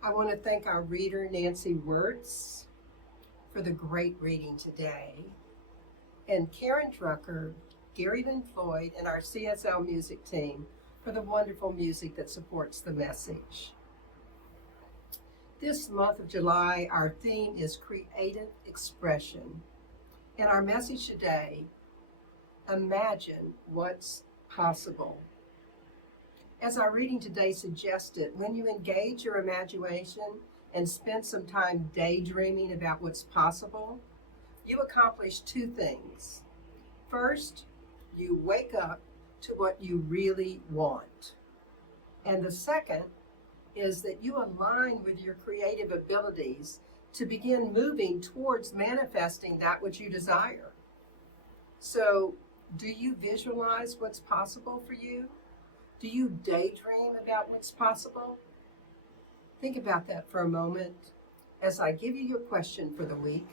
I want to thank our reader, Nancy Wirtz, for the great reading today, and Karen Drucker, Gary Van Floyd, and our CSL music team for the wonderful music that supports the message. This month of July, our theme is creative expression. And our message today, imagine what's possible. As our reading today suggested, when you engage your imagination and spend some time daydreaming about what's possible, you accomplish two things. First, you wake up to what you really want. And the second is that you align with your creative abilities to begin moving towards manifesting that which you desire. So, do you visualize what's possible for you? Do you daydream about what's possible? Think about that for a moment as I give you your question for the week.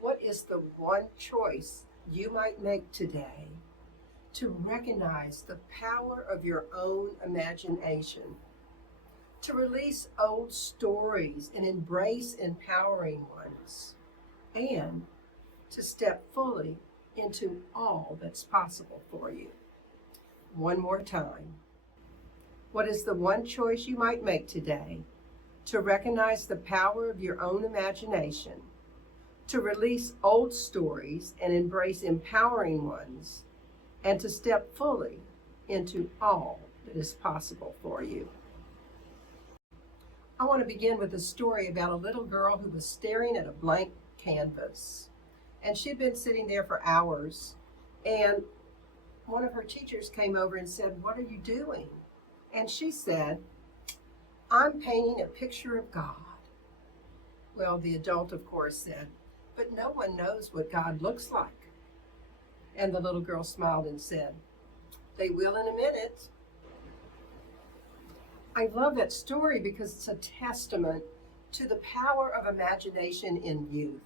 What is the one choice you might make today to recognize the power of your own imagination, to release old stories and embrace empowering ones, and to step fully into all that's possible for you? One more time. What is the one choice you might make today to recognize the power of your own imagination, to release old stories and embrace empowering ones, and to step fully into all that is possible for you? I want to begin with a story about a little girl who was staring at a blank canvas. And she'd been sitting there for hours, and one of her teachers came over and said, "What are you doing?" And she said, "I'm painting a picture of God." Well, the adult, of course, said, "But no one knows what God looks like." And the little girl smiled and said, "They will in a minute." I love that story because it's a testament to the power of imagination in youth.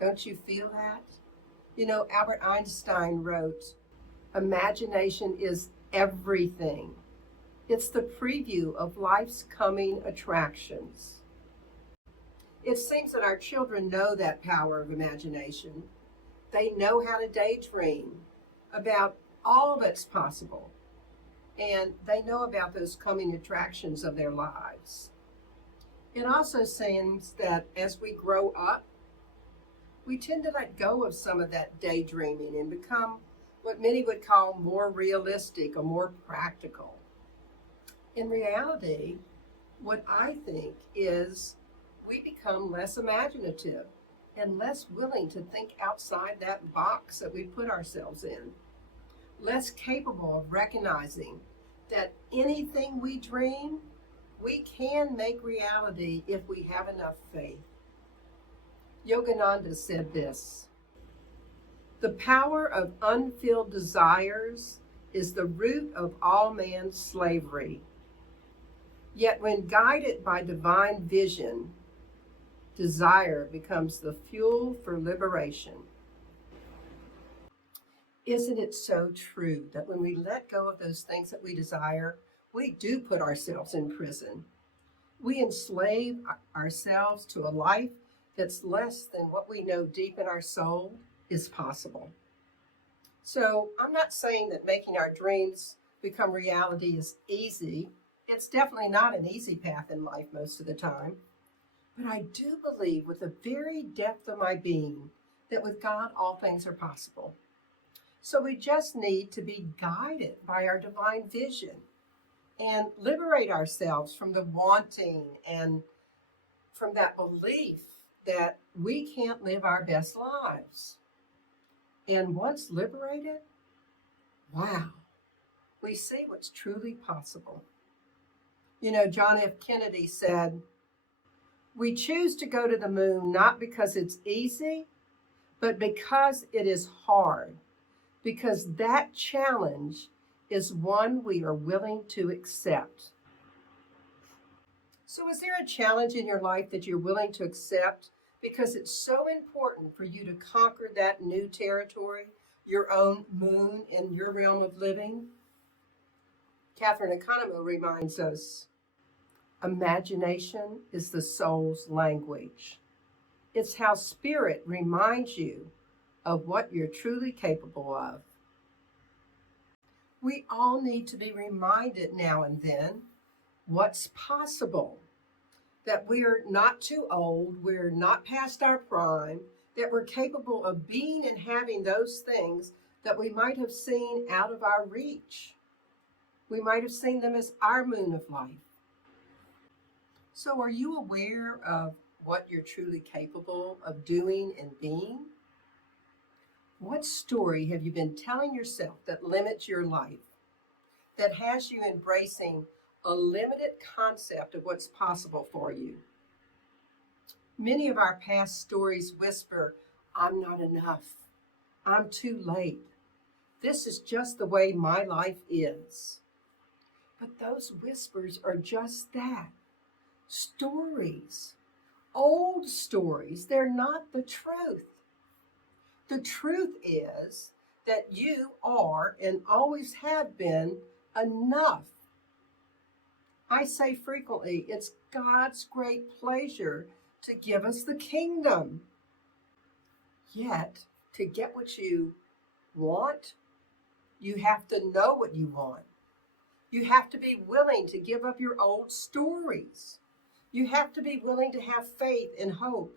Don't you feel that? You know, Albert Einstein wrote, "Imagination is everything. It's the preview of life's coming attractions." It seems that our children know that power of imagination. They know how to daydream about all that's possible, and they know about those coming attractions of their lives. It also seems that as we grow up, we tend to let go of some of that daydreaming and become what many would call more realistic or more practical. In reality, what I think is we become less imaginative and less willing to think outside that box that we put ourselves in, less capable of recognizing that anything we dream, we can make reality if we have enough faith. Yogananda said this, "The power of unfilled desires is the root of all man's slavery. Yet when guided by divine vision, desire becomes the fuel for liberation." Isn't it so true that when we let go of those things that we desire, we do put ourselves in prison? We enslave ourselves to a life that's less than what we know deep in our soul is possible. So I'm not saying that making our dreams become reality is easy. It's definitely not an easy path in life most of the time. But I do believe with the very depth of my being that with God all things are possible. So we just need to be guided by our divine vision and liberate ourselves from the wanting and from that belief that we can't live our best lives. And once liberated, wow, we see what's truly possible. You know, John F. Kennedy said, "We choose to go to the moon not because it's easy, but because it is hard, because that challenge is one we are willing to accept." So is there a challenge in your life that you're willing to accept because it's so important for you to conquer that new territory, your own moon in your realm of living? Catherine Economou reminds us, Imagination is the soul's language. It's how spirit reminds you of what you're truly capable of. We all need to be reminded now and then what's possible, that we're not too old, we're not past our prime, that we're capable of being and having those things that we might have seen out of our reach. We might have seen them as our moon of life. So are you aware of what you're truly capable of doing and being? What story have you been telling yourself that limits your life, that has you embracing a limited concept of what's possible for you? Many of our past stories whisper, I'm not enough. I'm too late. This is just the way my life is. But those whispers are just that. Stories. Old stories. They're not the truth. The truth is that you are and always have been enough. I say frequently, it's God's great pleasure to give us the kingdom. Yet, to get what you want, you have to know what you want. You have to be willing to give up your old stories. You have to be willing to have faith and hope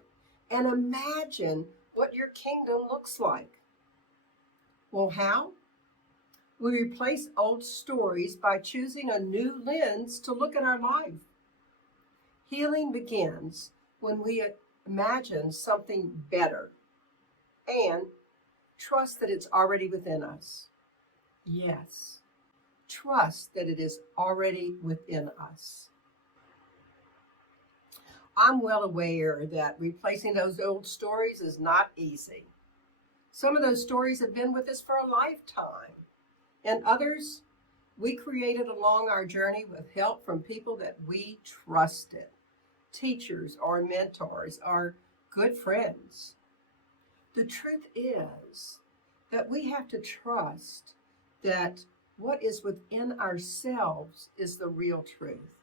and imagine what your kingdom looks like. Well, how? We replace old stories by choosing a new lens to look at our life. Healing begins when we imagine something better and trust that it's already within us. Yes, trust that it is already within us. I'm well aware that replacing those old stories is not easy. Some of those stories have been with us for a lifetime, and others we created along our journey with help from people that we trusted, teachers or mentors or good friends. The truth is that we have to trust that what is within ourselves is the real truth.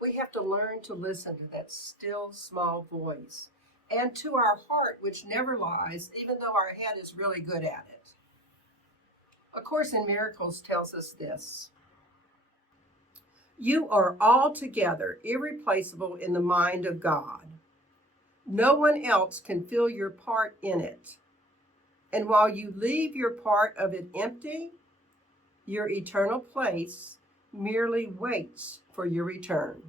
We have to learn to listen to that still small voice and to our heart, which never lies, even though our head is really good at it. A Course in Miracles tells us this: you are altogether irreplaceable in the mind of God. No one else can fill your part in it. And while you leave your part of it empty, your eternal place merely waits for your return.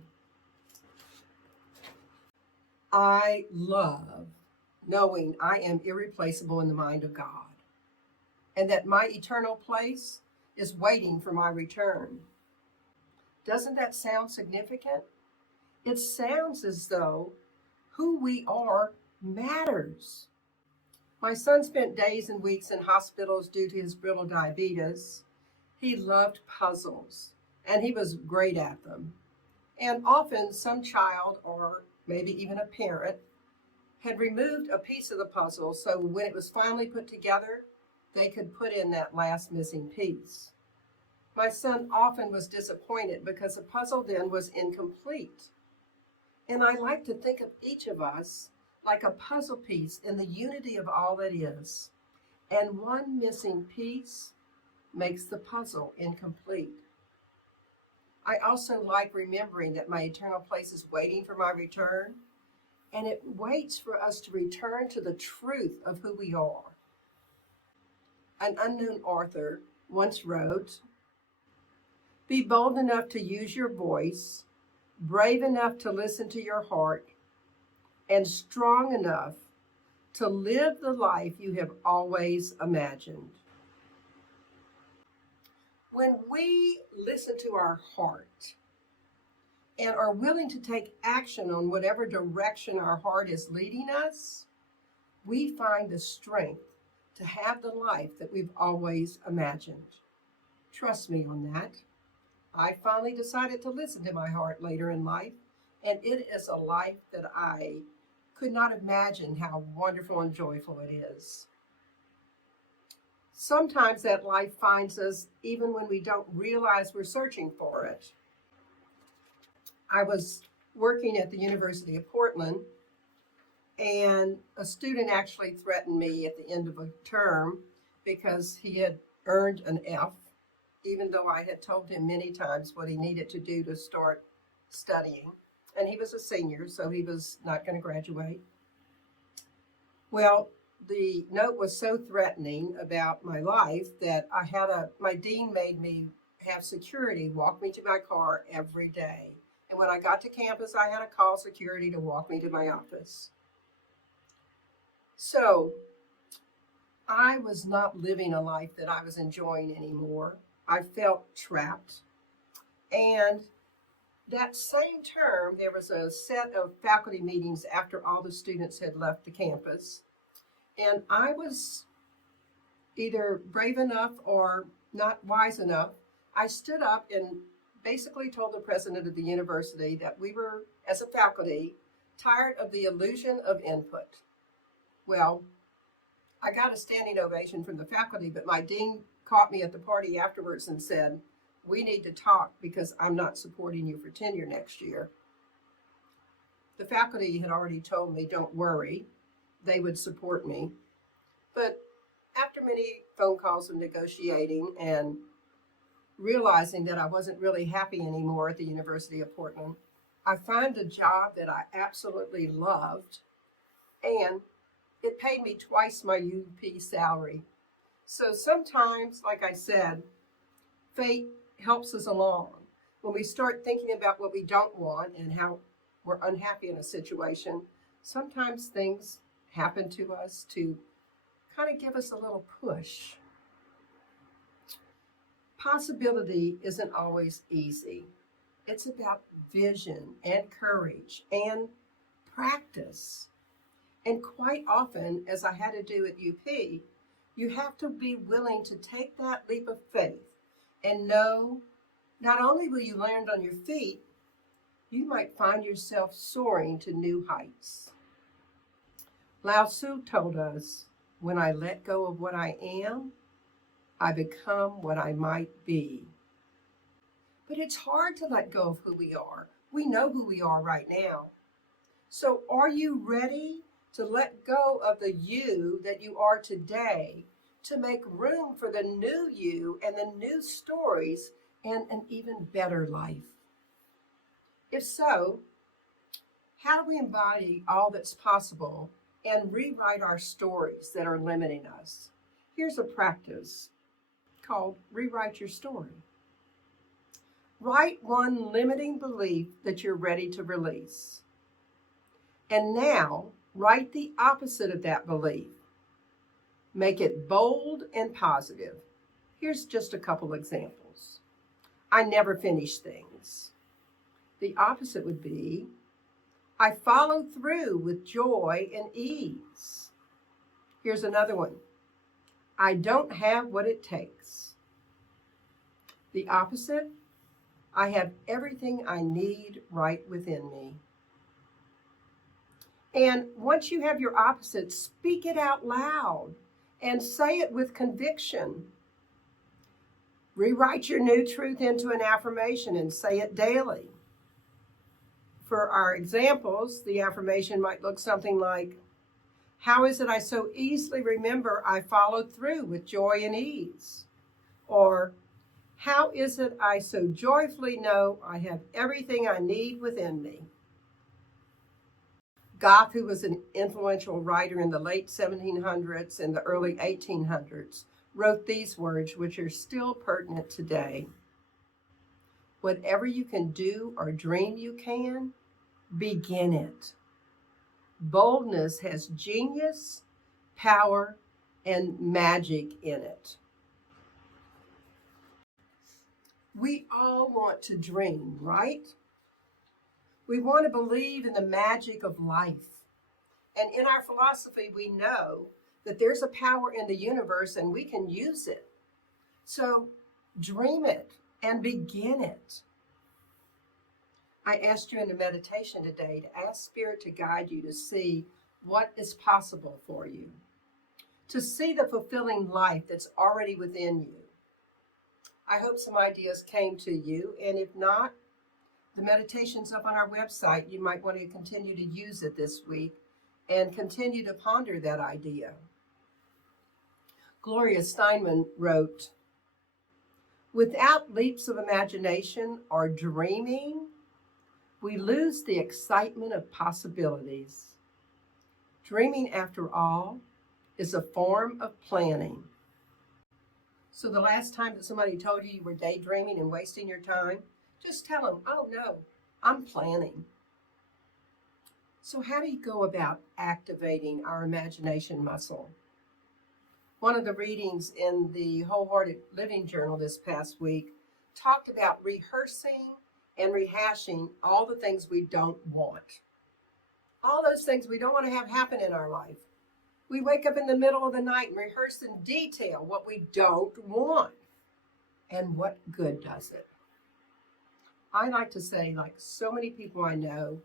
I love knowing I am irreplaceable in the mind of God, and that my eternal place is waiting for my return. Doesn't that sound significant? It sounds as though who we are matters. My son spent days and weeks in hospitals due to his brittle diabetes. He loved puzzles, and he was great at them. And often some child, or maybe even a parent, had removed a piece of the puzzle so when it was finally put together, they could put in that last missing piece. My son often was disappointed because the puzzle then was incomplete. And I like to think of each of us like a puzzle piece in the unity of all that is. And one missing piece makes the puzzle incomplete. I also like remembering that my eternal place is waiting for my return, and it waits for us to return to the truth of who we are. An unknown author once wrote, "Be bold enough to use your voice, brave enough to listen to your heart, and strong enough to live the life you have always imagined." When we listen to our heart and are willing to take action on whatever direction our heart is leading us, we find the strength to have the life that we've always imagined. Trust me on that. I finally decided to listen to my heart later in life, and it is a life that I could not imagine how wonderful and joyful it is. Sometimes that life finds us even when we don't realize we're searching for it. I was working at the University of Portland, and a student actually threatened me at the end of a term because he had earned an F, even though I had told him many times what he needed to do to start studying. And he was a senior, so he was not going to graduate. Well, the note was so threatening about my life that my dean made me have security walk me to my car every day. And when I got to campus, I had to call security to walk me to my office. So I was not living a life that I was enjoying anymore. I felt trapped. And that same term, there was a set of faculty meetings after all the students had left the campus. And I was either brave enough or not wise enough. I stood up and basically told the president of the university that we were, as a faculty, tired of the illusion of input. Well, I got a standing ovation from the faculty, but my dean caught me at the party afterwards and said, "We need to talk because I'm not supporting you for tenure next year." The faculty had already told me, "Don't worry, they would support me." But after many phone calls and negotiating and realizing that I wasn't really happy anymore at the University of Portland, I found a job that I absolutely loved, and it paid me twice my UP salary. So sometimes, like I said, fate helps us along. When we start thinking about what we don't want and how we're unhappy in a situation, sometimes things happen to us to kind of give us a little push. Possibility isn't always easy. It's about vision and courage and practice. And quite often, as I had to do at UP, you have to be willing to take that leap of faith and know not only will you land on your feet, you might find yourself soaring to new heights. Lao Tzu told us, "When I let go of what I am, I become what I might be." But it's hard to let go of who we are. We know who we are right now. So are you ready to let go of the you that you are today to make room for the new you and the new stories and an even better life? If so, how do we embody all that's possible and rewrite our stories that are limiting us? Here's a practice called Rewrite Your Story. Write one limiting belief that you're ready to release. And now, write the opposite of that belief. Make it bold and positive. Here's just a couple examples. I never finish things. The opposite would be, I follow through with joy and ease. Here's another one. I don't have what it takes. The opposite, I have everything I need right within me. And once you have your opposite, speak it out loud and say it with conviction. Rewrite your new truth into an affirmation and say it daily. For our examples, the affirmation might look something like, how is it I so easily remember I followed through with joy and ease? Or, how is it I so joyfully know I have everything I need within me? Goethe, who was an influential writer in the late 1700s and the early 1800s, wrote these words, which are still pertinent today. Whatever you can do or dream you can, begin it. Boldness has genius, power, and magic in it. We all want to dream, right? We want to believe in the magic of life. And in our philosophy, we know that there's a power in the universe and we can use it. So dream it and begin it. I asked you in the meditation today to ask Spirit to guide you to see what is possible for you, to see the fulfilling life that's already within you. I hope some ideas came to you, and if not, The meditation's up on our website. You might want to continue to use it this week and continue to ponder that idea. Gloria Steinman wrote, "Without leaps of imagination or dreaming, we lose the excitement of possibilities. Dreaming, after all, is a form of planning." So the last time that somebody told you you were daydreaming and wasting your time, just tell them, "Oh no, I'm planning." So how do you go about activating our imagination muscle? One of the readings in the Wholehearted Living Journal this past week talked about rehearsing and rehashing all the things we don't want. All those things we don't want to have happen in our life. We wake up in the middle of the night and rehearse in detail what we don't want. And what good does it? I like to say, like so many people I know,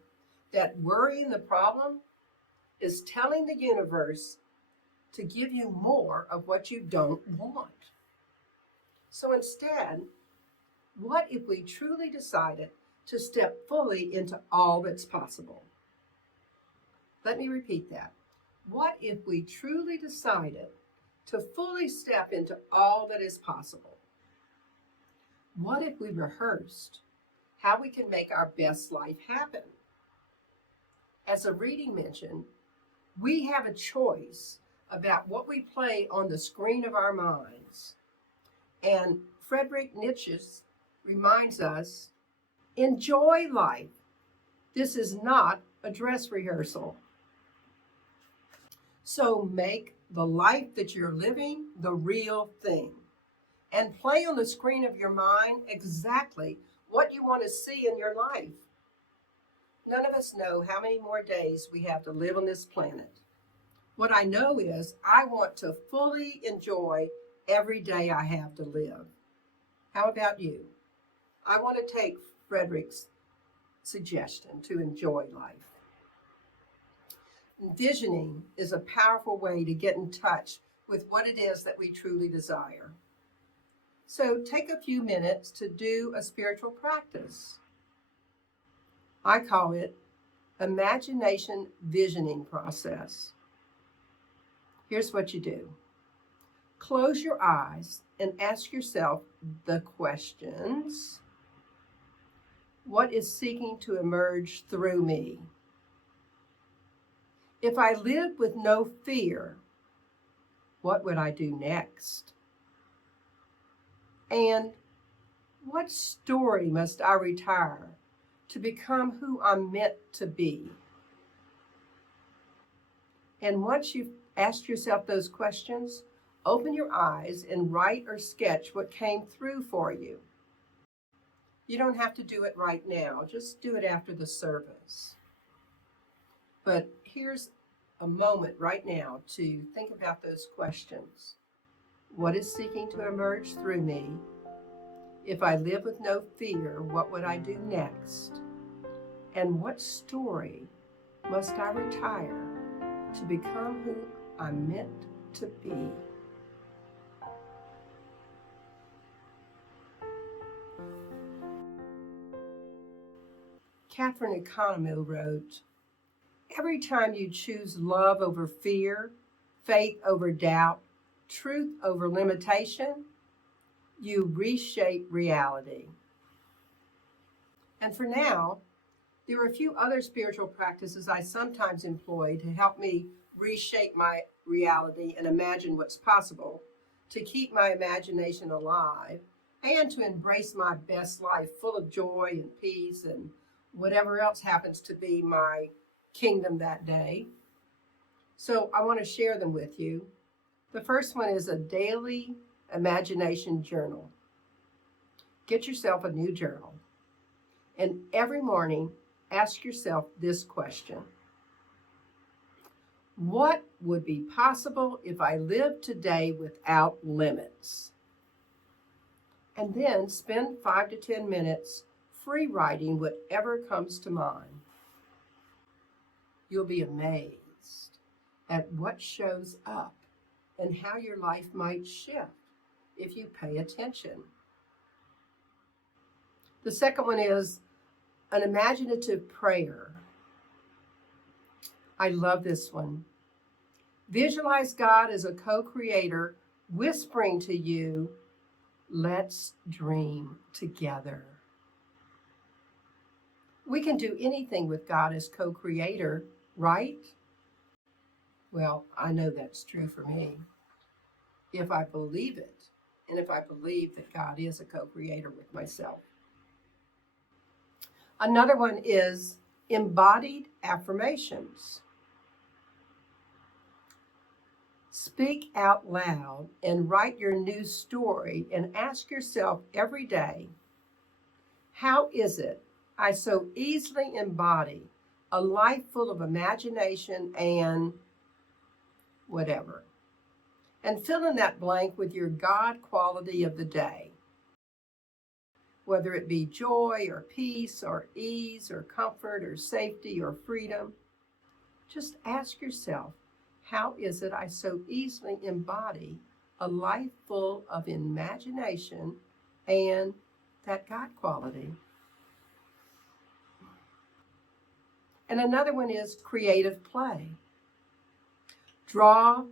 that worrying the problem is telling the universe to give you more of what you don't want. So instead, what if we truly decided to step fully into all that's possible? Let me repeat that. What if we truly decided to fully step into all that is possible? What if we rehearsed how we can make our best life happen? As the reading mentioned, we have a choice about what we play on the screen of our minds. And Friedrich Nietzsche reminds us, enjoy life. This is not a dress rehearsal. So make the life that you're living the real thing. And play on the screen of your mind exactly what you want to see in your life. None of us know how many more days we have to live on this planet. What I know is I want to fully enjoy every day I have to live. How about you? I want to take Frederick's suggestion to enjoy life. Envisioning is a powerful way to get in touch with what it is that we truly desire. So take a few minutes to do a spiritual practice. I call it imagination visioning process. Here's what you do. Close your eyes and ask yourself the questions. What is seeking to emerge through me? If I lived with no fear, what would I do next? And what story must I retire to become who I'm meant to be? And once you've asked yourself those questions, open your eyes and write or sketch what came through for you. You don't have to do it right now, just do it after the service. But here's a moment right now to think about those questions. What is seeking to emerge through me? If I live with no fear, what would I do next? And what story must I retire to become who I'm meant to be? Catherine Economou wrote, "Every time you choose love over fear, faith over doubt, truth over limitation, you reshape reality." And for now, there are a few other spiritual practices I sometimes employ to help me reshape my reality and imagine what's possible, to keep my imagination alive, and to embrace my best life full of joy and peace and whatever else happens to be my kingdom that day. So I want to share them with you. The first one is a daily imagination journal. Get yourself a new journal. And every morning, ask yourself this question. What would be possible if I lived today without limits? And then spend 5 to 10 minutes free writing whatever comes to mind. You'll be amazed at what shows up and how your life might shift if you pay attention. The second one is An imaginative prayer. I love this one. Visualize God as a co-creator whispering to you, let's dream together. We can do anything with God as co-creator, right? Well, I know that's true for me. If I believe it, and if I believe that God is a co-creator with myself. Another one is embodied affirmations. Speak out loud and write your new story and ask yourself every day, how is it I so easily embody a life full of imagination and whatever? And fill in that blank with your God quality of the day. Whether it be joy or peace or ease or comfort or safety or freedom, just ask yourself, how is it I so easily embody a life full of imagination and that God quality? And another one is creative play. Draw,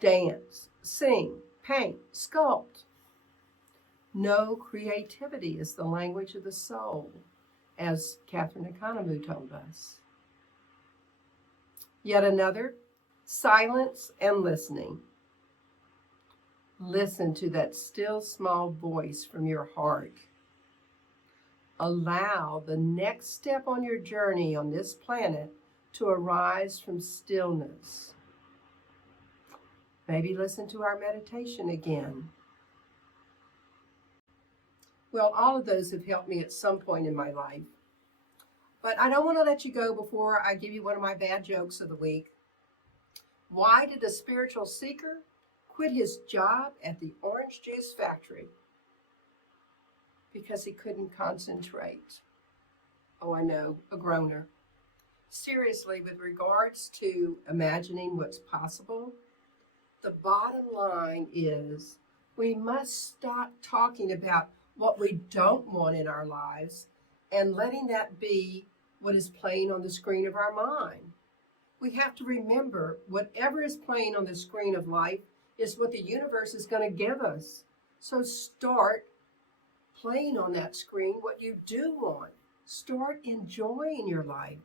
dance, sing, paint, sculpt. No, creativity is the language of the soul, as Catherine Economou told us. Yet another, silence and listening. Listen to that still small voice from your heart. Allow the next step on your journey on this planet to arise from stillness. Maybe listen to our meditation again. Well, all of those have helped me at some point in my life. But I don't want to let you go before I give you one of my bad jokes of the week. Why did the spiritual seeker quit his job at the orange juice factory? Because he couldn't concentrate. Oh, I know, a groaner. Seriously, with regards to imagining what's possible, the bottom line is we must stop talking about what we don't want in our lives and letting that be what is playing on the screen of our mind. We have to remember whatever is playing on the screen of life is what the universe is going to give us. So start playing on that screen what you do want. Start enjoying your life.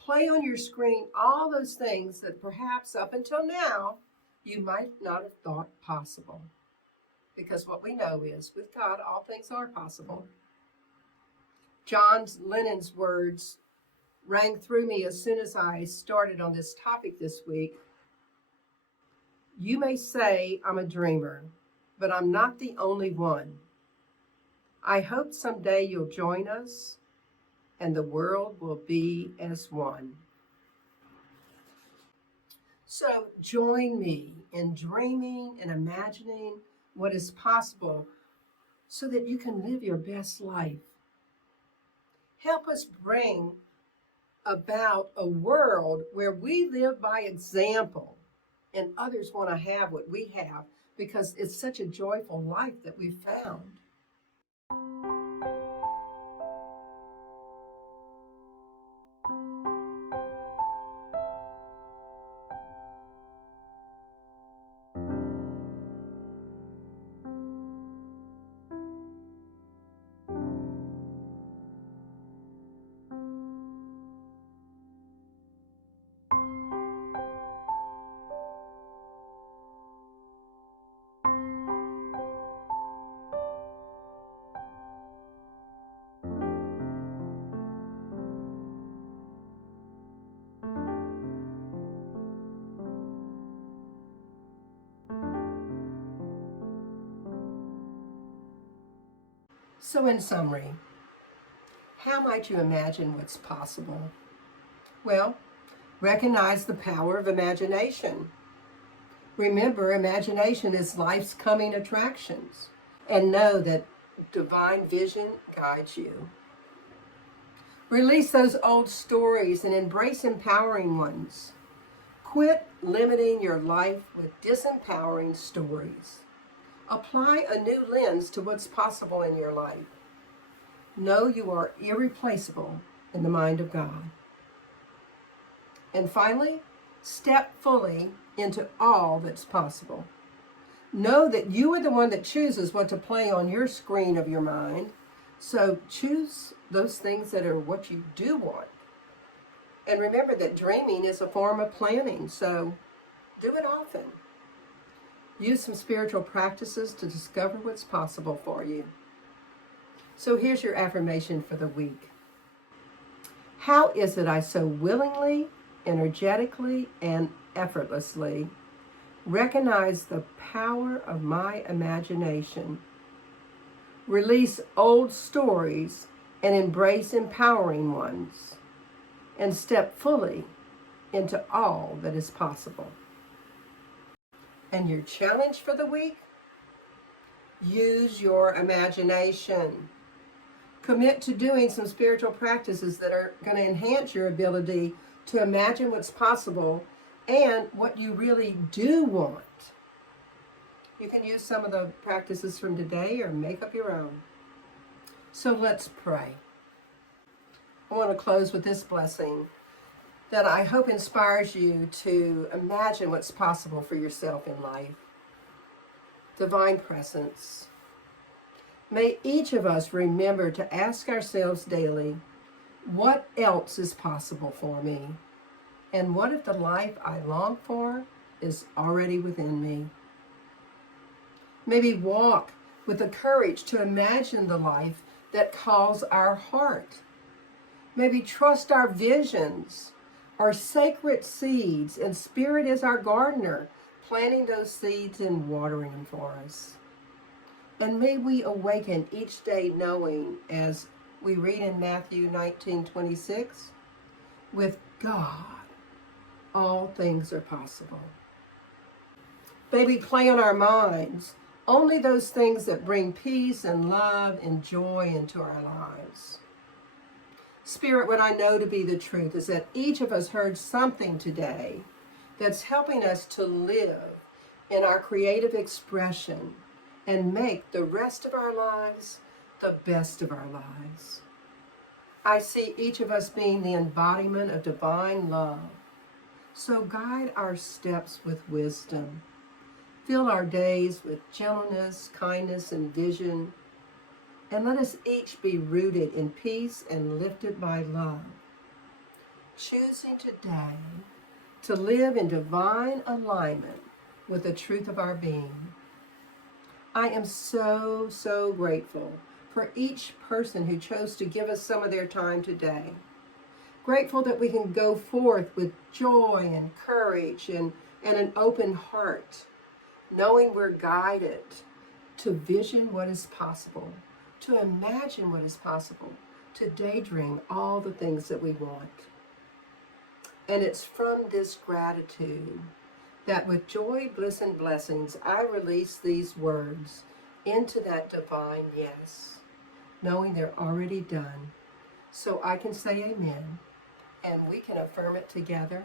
Play on your screen all those things that perhaps up until now you might not have thought possible. Because what we know is, with God, all things are possible. John Lennon's words rang through me as soon as I started on this topic this week. You may say I'm a dreamer, but I'm not the only one. I hope someday you'll join us and the world will be as one. So join me in dreaming and imagining what is possible so that you can live your best life. Help us bring about a world where we live by example and others want to have what we have because it's such a joyful life that we've found. So in summary, how might you imagine what's possible? Well, recognize the power of imagination. Remember, imagination is life's coming attractions. And know that divine vision guides you. Release those old stories and embrace empowering ones. Quit limiting your life with disempowering stories. Apply a new lens to what's possible in your life. Know you are irreplaceable in the mind of God. And finally, step fully into all that's possible. Know that you are the one that chooses what to play on your screen of your mind. So choose those things that are what you do want. And remember that dreaming is a form of planning, so do it often. Use some spiritual practices to discover what's possible for you. So here's your affirmation for the week. How is it I so willingly, energetically, and effortlessly recognize the power of my imagination, release old stories and embrace empowering ones, and step fully into all that is possible? And your challenge for the week? Use your imagination. Commit to doing some spiritual practices that are going to enhance your ability to imagine what's possible and what you really do want. You can use some of the practices from today or make up your own. So let's pray. I want to close with this blessing that I hope inspires you to imagine what's possible for yourself in life. Divine presence. May each of us remember to ask ourselves daily, what else is possible for me? And what if the life I long for is already within me? Maybe walk with the courage to imagine the life that calls our heart. Maybe trust our visions, our sacred seeds, and Spirit is our gardener, planting those seeds and watering them for us. And may we awaken each day knowing, as we read in Matthew 19:26, with God, all things are possible. Maybe play on our minds only those things that bring peace and love and joy into our lives. Spirit, what I know to be the truth is that each of us heard something today that's helping us to live in our creative expression and make the rest of our lives the best of our lives. I see each of us being the embodiment of divine love. So guide our steps with wisdom. Fill our days with gentleness, kindness, and vision. And let us each be rooted in peace and lifted by love. Choosing today to live in divine alignment with the truth of our being. I am so, so grateful for each person who chose to give us some of their time today. Grateful that we can go forth with joy and courage and an open heart, knowing we're guided to vision what is possible, to imagine what is possible, to daydream all the things that we want. And it's from this gratitude that with joy, bliss, and blessings, I release these words into that divine yes, knowing they're already done. So I can say amen, and we can affirm it together,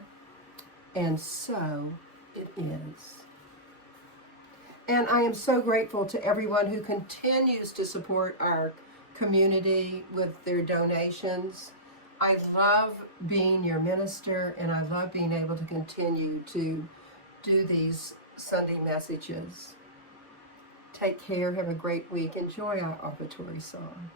and so it is. And I am so grateful to everyone who continues to support our community with their donations. I love being your minister, and I love being able to continue to do these Sunday messages. Take care. Have a great week. Enjoy our offertory song.